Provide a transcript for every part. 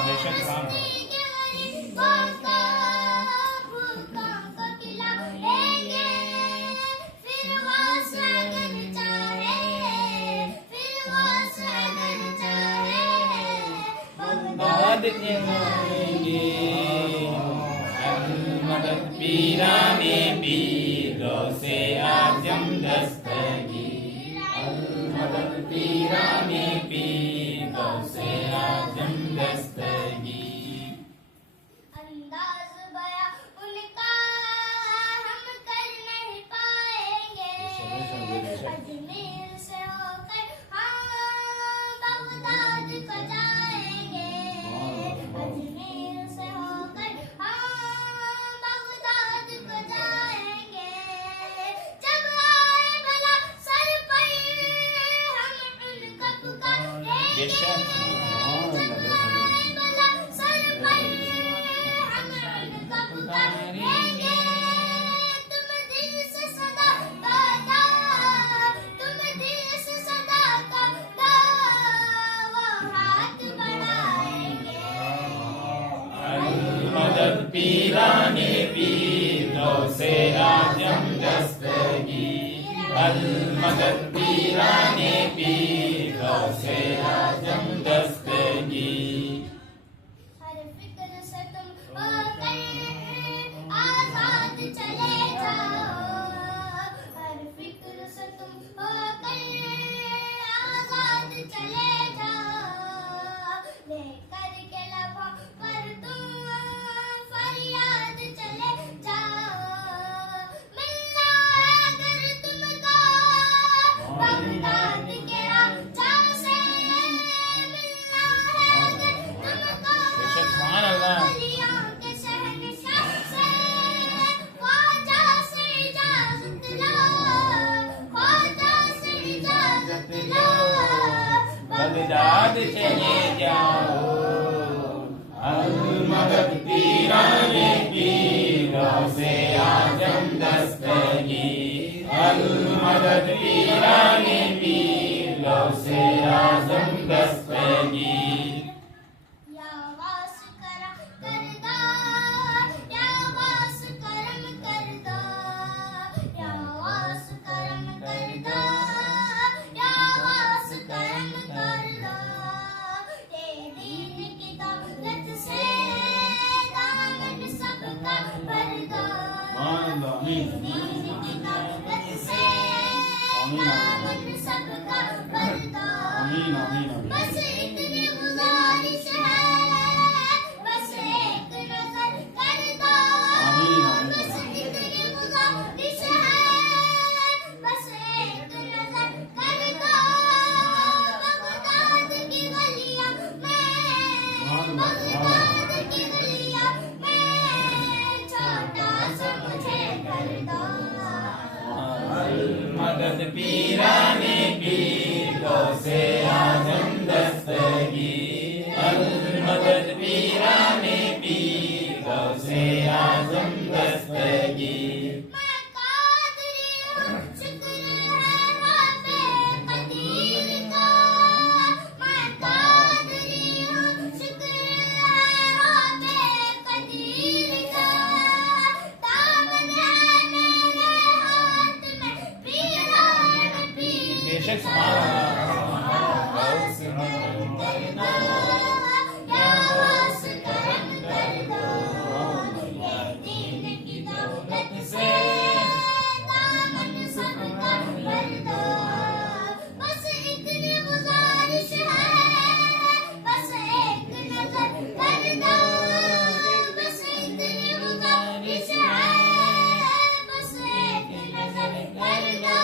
बेशक हाँ। मदद पीराने पीरों से आजम दस्तगीर, मदद पीराने पीरों से आजम दस्तगीर। अंदाज बया उनका हम कर नहीं पाएंगे, अजमेर से होकर हम बगदाद को जाएंगे, अजमेर से होकर हम बगदाद को जाएंगे। जब आए भला सर पर हम उनको पुकारेंगे, जब आए भला सर पर हम उनको पुकारेंगे। तुम दिल से सदा गाता, तुम दिल से सदा गाता, वो हाथ बढ़ाएंगे। मदद पीराने पीरों से आजम दस्तगीर, मदद पीराने पीरों से आजम दस्तगीर। हर फिक्र से तुम होकर आजाद चले जाओ, हर फिक्र से तुम होकर आजाद चले जाओ। लेकर के लबों पर तुम फरियाद चले जाओ। मिलना है अगर तुमको बगदाद के राजा से, मिलना है अगर तुमको बेशक सुभान अल्लाह। वलियों के शहंशाह से, ख्वाजा से इजाजत लो, ख्वाजा से इजाजत लो। बगदाद चले जाओ, मदद पीराने पीरों से आजम दस्तगीर, मदद पीराने पीरों से आजम दस्तगीर। या वास करम कर दो, या वास करम कर दो, या वास करम कर दो, या वास करम कर दो। ये दीन की दौलत से दामन सबका भर दो, ये दीन की दौलत से दामन सबका भर दो। बस इतनी गुजारिश है, बस एक नजर कर दो, बस इतनी गुजारिश है, बस एक नजर कर दो। बगदाद की गलियां में, बगदाद की गलियां में छोटा सा मुझे कर दो। मदद पीराने पीरों से आजम दस्तगीर, मदद पीराने पीरों से आजम दस्तगीर। मैं कादरी हूँ, शुक्र है वाक़े कदीर का। मैं कादरी हूँ, शुक्र है वाक़े कदीर का। दामन है मेरे हाथ में, पीरान पीर बेशक सुभान अल्लाह। या वास करम कर दो, ये दीन की दौलत से दामन सबका भर दो। बस इतनी गुजारिश है, बस एक नजर कर दो, बस इतनी गुजारिश है, बस एक नजर कर दो।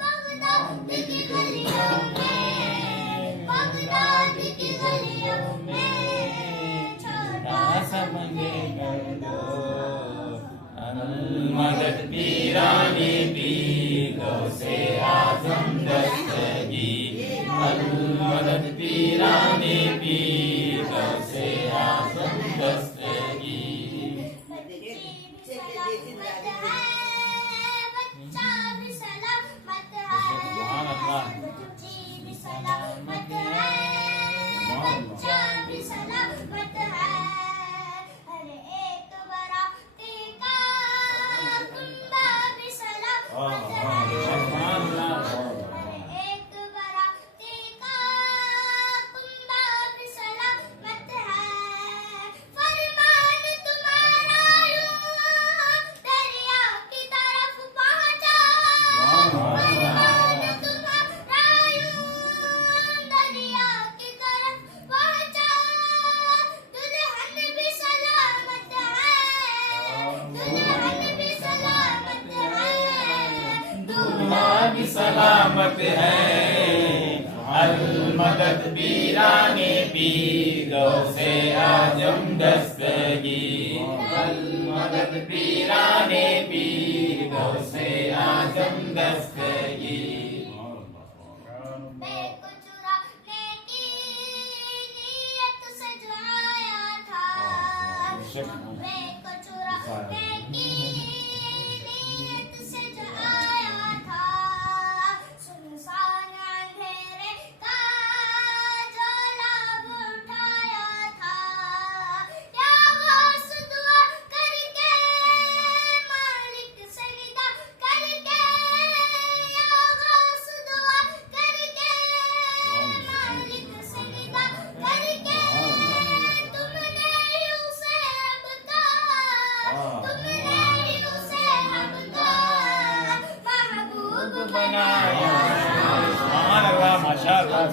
बगदाद की गलियों में, बगदाद की गलियों में छोटा सा मुझे कर दो। मदद पीराने पीरों से आजम दस्तगीर, मदद पीराने पीरों से आजम दस्तगीर। बच्ची भी सलामत है, बच्चा भी सलामत है, सुभान अल्लाह। बच्ची भी सलामत है, बच्चा भी सलामत पीराने पीर गौसे आजम दस्तगीर अल मदद पीराने पीर गौसे आजम दस्तगीर को चुराने की नीयत से जो आया था को चुराने की नीयत से जो आया था सुनसान अंधेरे का जो लाभ उठाया था या गौस दुआ करके मालिक से निदा करके या गौस दुआ करके मालिक से निदा करके तुमने उसे हमका महबूब बनाया सुभान अल्लाह माशाअल्लाह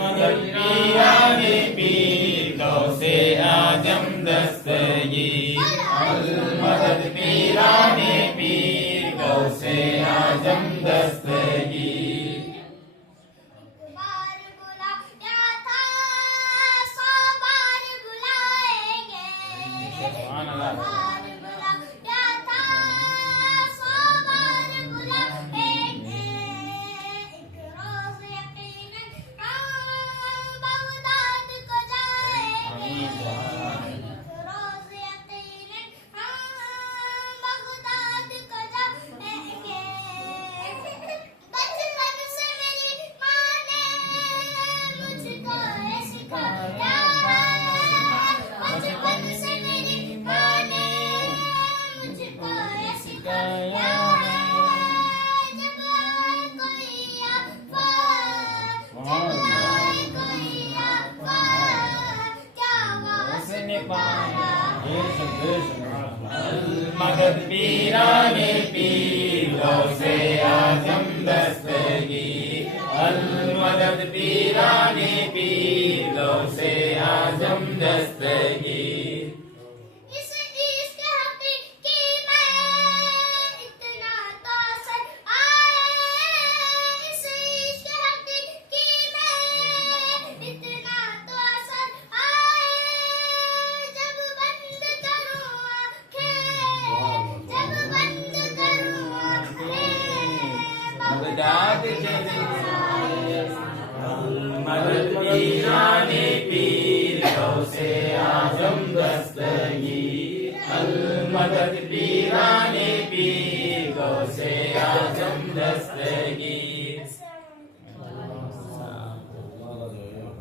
मदद पीराने पीर गौसे आजम दस्तगीर अल मदद पीराने पीर गौसे आजम दस्तगीर बार बुलाया था 100 बार बुलाएंगे सुभान अल्लाह बार बुलाया था 100 बार बुलाएंगे एक रोज यकीनन हम बगदाद को जाएंगे एक रोज यकीनन हम बगदाद को जाएंगे बचपन से मेरी माँ ने मुझको ये सिखाया बचपन से मेरी माँ ने मुझको ये सिखाया जब आए कोई आफत जब आए कोई आफत क्या उसने पाया मदद पीराने पीर गौसे आजम दस्तगीर अल मदद पीराने पीर गौसे आजम दस्तगीर इस इश्क हकीकी में इतना तो असर आए इस इश्क हकीकी में इतना तो असर आए जब बंद करूं आँखें जब बंद करूं आँखें बगदाद चले मदद पीराने पीर गौसे आजम दस्तगीर अल मदद पीराने